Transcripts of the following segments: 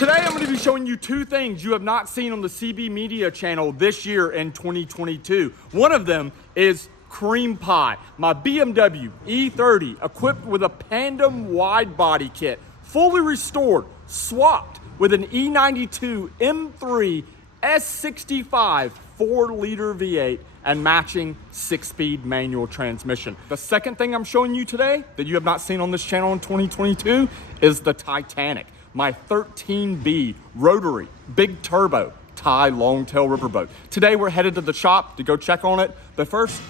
Today I'm going to be showing you two things you have not seen on the CB Media channel this year in 2022. One of them is Cream Pie, my BMW E30 equipped with a Pandem wide body kit, fully restored, swapped with an E92 M3 S65 4-liter V8 and matching 6-speed manual transmission. The second thing I'm showing you today that you have not seen on this channel in 2022 is the Titanic, my 13B Rotary big turbo Thai Longtail riverboat. Today we're headed to the shop to go check on it, but first,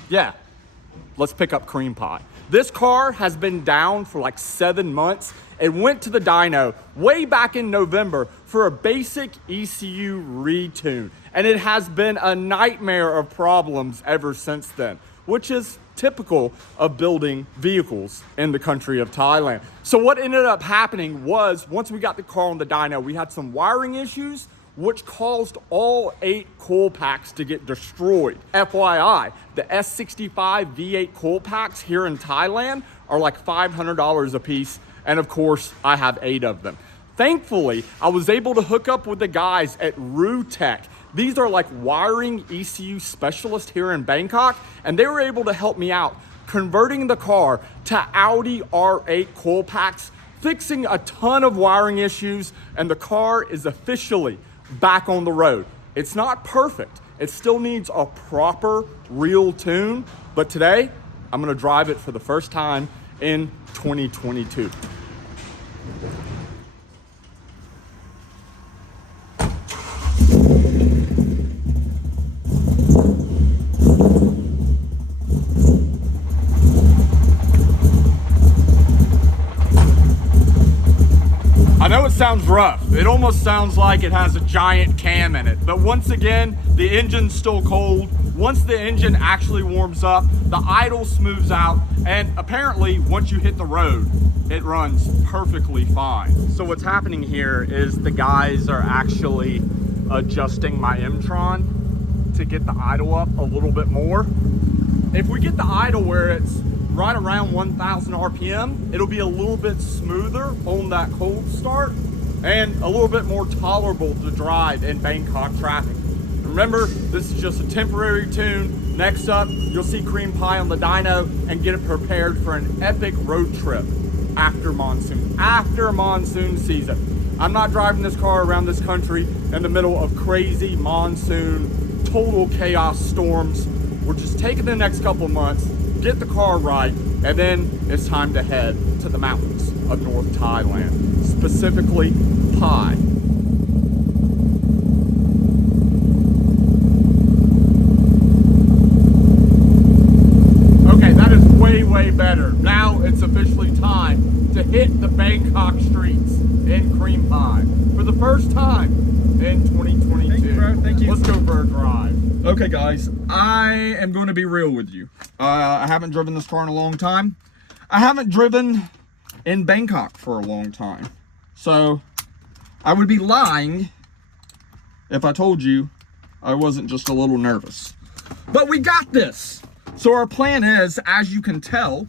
let's pick up Cream Pie. This car has been down for like 7 months. It went to the dyno way back in November for a basic ECU retune, and it has been a nightmare of problems ever since then, which is typical of building vehicles in the country of Thailand. So what ended up happening was, once we got the car on the dyno, we had some wiring issues, which caused all 8 coil packs to get destroyed. FYI, the S65 V8 coil packs here in Thailand are like $500 a piece, and of course, I have 8 of them. Thankfully, I was able to hook up with the guys at Rotary. These are like wiring ECU specialists here in Bangkok, and they were able to help me out converting the car to Audi R8 coil packs, fixing a ton of wiring issues, and the car is officially back on the road. It's not perfect. It still needs a proper real tune, but today I'm gonna drive it for the first time in 2022. I know it sounds rough. It almost sounds like it has a giant cam in it. But once again, the engine's still cold. Once the engine actually warms up, the idle smooths out, and apparently once you hit the road, it runs perfectly fine. So what's happening here is the guys are actually adjusting my M-Tron to get the idle up a little bit more. If we get the idle where it's right around 1,000 RPM, it'll be a little bit smoother on that cold start and a little bit more tolerable to drive in Bangkok traffic. Remember, this is just a temporary tune. Next up, you'll see Cream Pie on the dyno and get it prepared for an epic road trip after monsoon season. I'm not driving this car around this country in the middle of crazy monsoon, total chaos storms. We're just taking the next couple months, get the car right, and then it's time to head to the mountains of North Thailand, specifically Pai. Okay, that is way better. Now it's officially time to hit the Bangkok streets in Cream Pie for the first time in 2022. Thank you, bro. Thank you. Let's go for a drive. Okay guys, I am going to be real with you. I haven't driven this car in a long time. I haven't driven in Bangkok for a long time. So I would be lying if I told you I wasn't just a little nervous. But we got this. So our plan is, as you can tell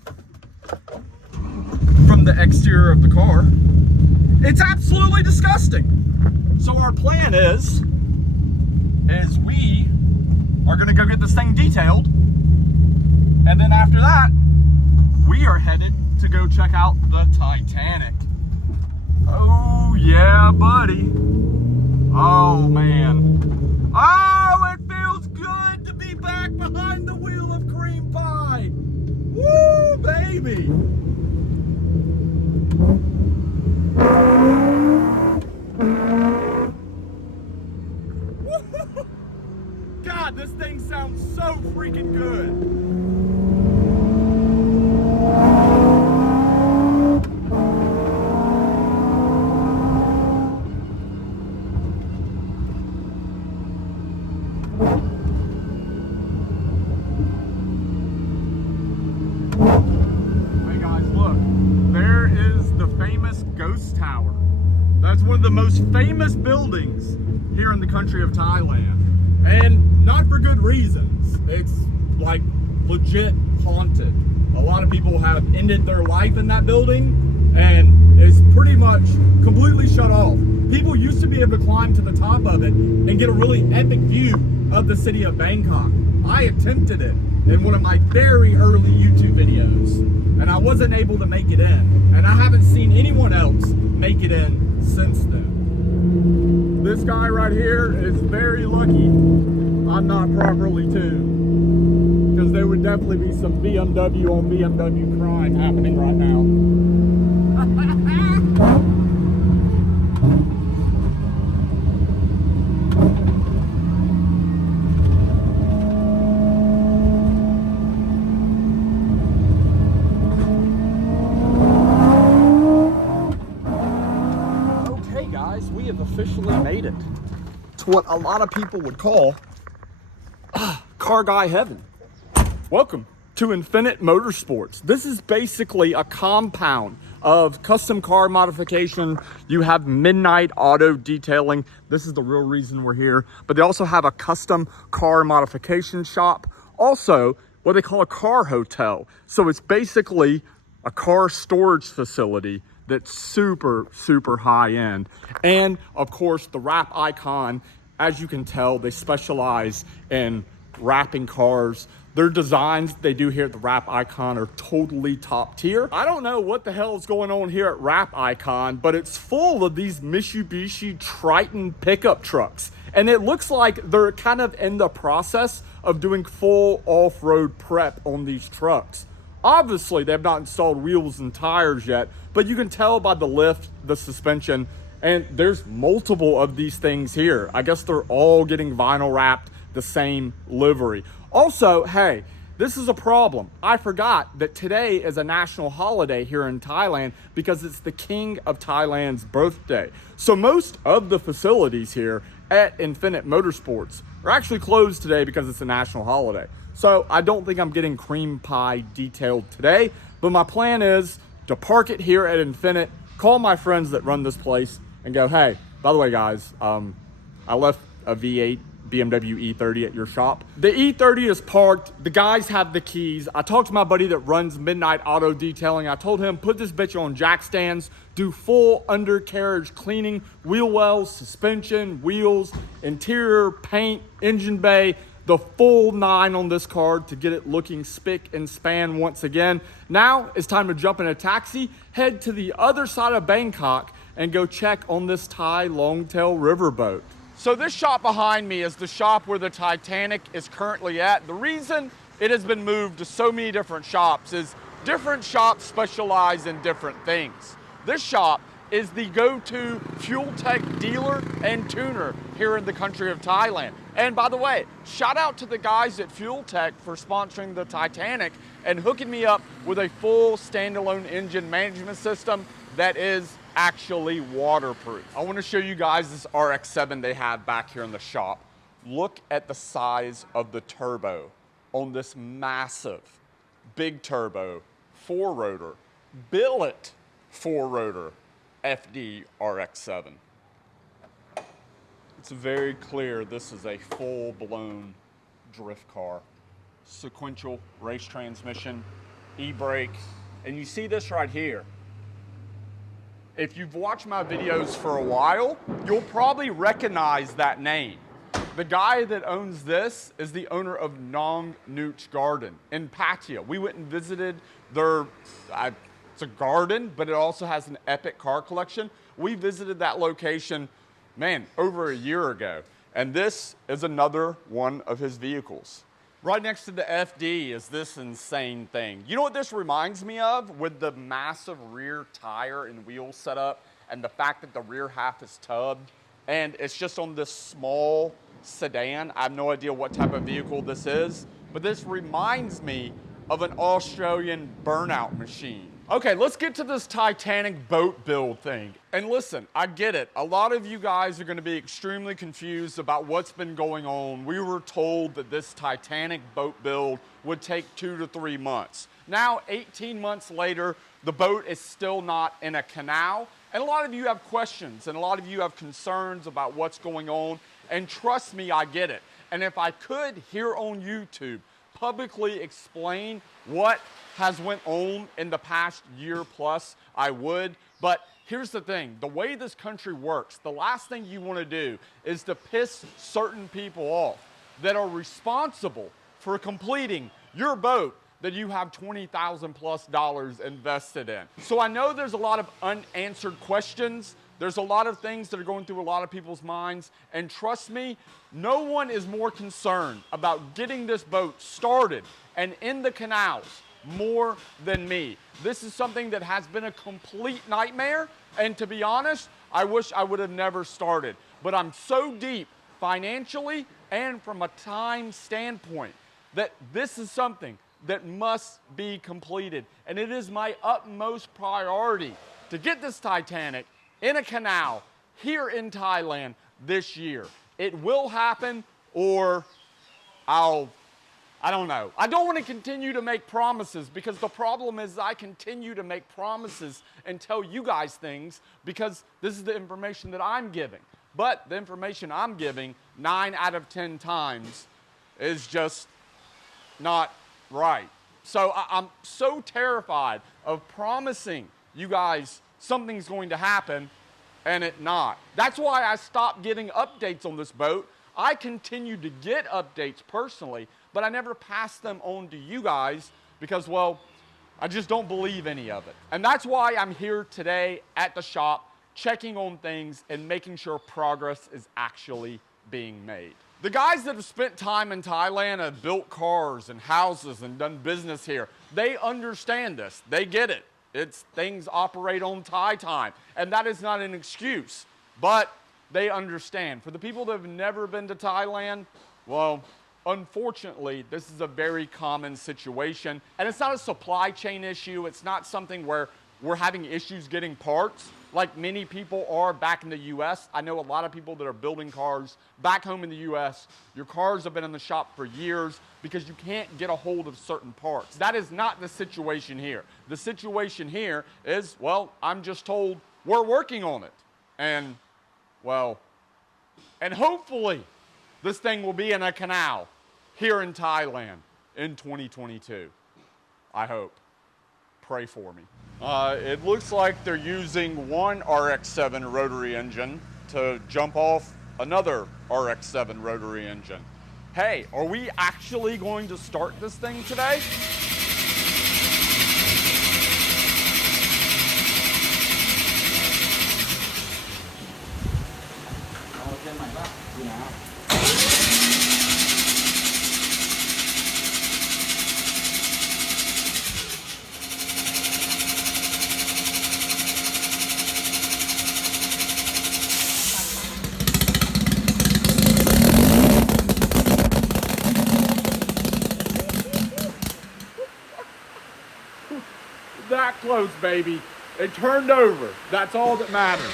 from the exterior of the car, it's absolutely disgusting. So our plan is we are gonna go get this thing detailed, and then after that we are headed to go check out the Titanic. Oh yeah, buddy. Oh man. Oh, it feels good to be back behind the wheel of Cream Pie. Woo, baby. God, this thing sounds so freaking good. Hey guys, look. There is the famous Ghost Tower. That's one of the most famous buildings here in the country of Thailand. And not for good reasons. It's like legit haunted. A lot of people have ended their life in that building, and it's pretty much completely shut off. People used to be able to climb to the top of it and get a really epic view of the city of Bangkok. I attempted it in one of my very early YouTube videos, and I wasn't able to make it in. And I haven't seen anyone else make it in since then. This guy right here is very lucky I'm not properly tuned, because there would definitely be some BMW on BMW crime happening right now. Okay guys, we have officially made it to what a lot of people would call car guy heaven. Welcome to Infinite Motorsports. This is basically a compound of custom car modification. You have midnight auto detailing. This is the real reason we're here. But they also have a custom car modification shop. Also, what they call a car hotel. So it's basically a car storage facility that's super, super high end. And of course, the wrap icon, as you can tell, they specialize in wrapping cars. Their designs they do here at the Wrap Icon are totally top tier. I don't know what the hell is going on here at Wrap Icon, but it's full of these Mitsubishi Triton pickup trucks. And it looks like they're kind of in the process of doing full off-road prep on these trucks. Obviously, they have not installed wheels and tires yet, but you can tell by the lift, the suspension, and there's multiple of these things here. I guess they're all getting vinyl wrapped the same livery. Also, hey, this is a problem. I forgot that today is a national holiday here in Thailand because it's the King of Thailand's birthday. So most of the facilities here at Infinite Motorsports are actually closed today because it's a national holiday. So I don't think I'm getting cream pie detailed today, but my plan is to park it here at Infinite, call my friends that run this place and go, hey, by the way guys, I left a V8 BMW E30 at your shop. The E30 is parked. The guys have the keys. I talked to my buddy that runs Midnight Auto Detailing. I told him, put this bitch on jack stands, do full undercarriage cleaning, wheel wells, suspension, wheels, interior, paint, engine bay, the full 9 on this car to get it looking spick and span once again. Now it's time to jump in a taxi, head to the other side of Bangkok, and go check on this Thai Longtail riverboat. So this shop behind me is the shop where the Titanic is currently at. The reason it has been moved to so many different shops is different shops specialize in different things. This shop is the go-to fuel tech dealer and tuner here in the country of Thailand. And by the way, shout out to the guys at Fuel Tech for sponsoring the Titanic and hooking me up with a full standalone engine management system that is actually waterproof. I want to show you guys this RX-7 they have back here in the shop. Look at the size of the turbo on this massive big turbo 4-rotor billet 4-rotor FD RX-7. It's very clear this is a full-blown drift car. Sequential race transmission, e-brake, and you see this right here. If you've watched my videos for a while, you'll probably recognize that name. The guy that owns this is the owner of Nong Nooch Garden in Pattaya. We went and visited their, it's a garden, but it also has an epic car collection. We visited that location, man, over a year ago. And this is another one of his vehicles. Right next to the FD is this insane thing. You know what this reminds me of? With the massive rear tire and wheel setup and the fact that the rear half is tubbed and it's just on this small sedan. I have no idea what type of vehicle this is, but this reminds me of an Australian burnout machine. Okay, let's get to this Titanic boat build thing. And listen, I get it. A lot of you guys are gonna be extremely confused about what's been going on. We were told that this Titanic boat build would take 2 to 3 months. Now, 18 months later, the boat is still not in a canal. And a lot of you have questions and a lot of you have concerns about what's going on. And trust me, I get it. And if I could, here on YouTube, publicly explain what has went on in the past year plus, I would. But here's the thing, the way this country works, the last thing you want to do is to piss certain people off that are responsible for completing your boat that you have $20,000 plus invested in. So I know there's a lot of unanswered questions. There's a lot of things that are going through a lot of people's minds. And trust me, no one is more concerned about getting this boat started and in the canals more than me. This is something that has been a complete nightmare. And to be honest, I wish I would have never started. But I'm so deep financially and from a time standpoint that this is something that must be completed. And it is my utmost priority to get this Titanic in a canal here in Thailand this year. It will happen, or I don't know. I don't want to continue to make promises, because the problem is I continue to make promises and tell you guys things because this is the information that I'm giving. But the information I'm giving 9 out of 10 times is just not right. So I'm so terrified of promising you guys something's going to happen and it not. That's why I stopped getting updates on this boat. I continue to get updates personally, but I never pass them on to you guys because, well, I just don't believe any of it. And that's why I'm here today at the shop, checking on things and making sure progress is actually being made. The guys that have spent time in Thailand have built cars and houses and done business here. They understand this. They get it. It's things operate on Thai time. And that is not an excuse, but they understand. For the people that have never been to Thailand, well, unfortunately, this is a very common situation. And it's not a supply chain issue. It's not something where we're having issues getting parts like many people are back in the US. I know a lot of people that are building cars back home in the US. Your cars have been in the shop for years because you can't get a hold of certain parts. That is not the situation here. The situation here is, well, I'm just told we're working on it. And, well, and hopefully this thing will be in a canal here in Thailand in 2022. I hope. Pray for me. It looks like they're using one RX-7 rotary engine to jump off another RX-7 rotary engine. Hey, are we actually going to start this thing today? That close, baby. It turned over. That's all that matters.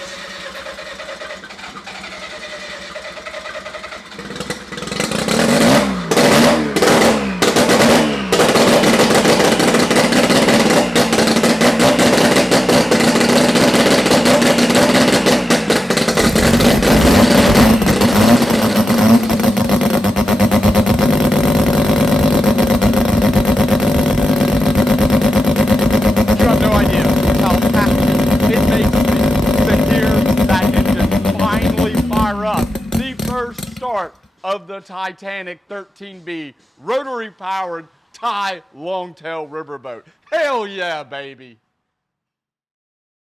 Start of the Titanic 13B rotary powered Thai Longtail riverboat. Hell yeah, baby.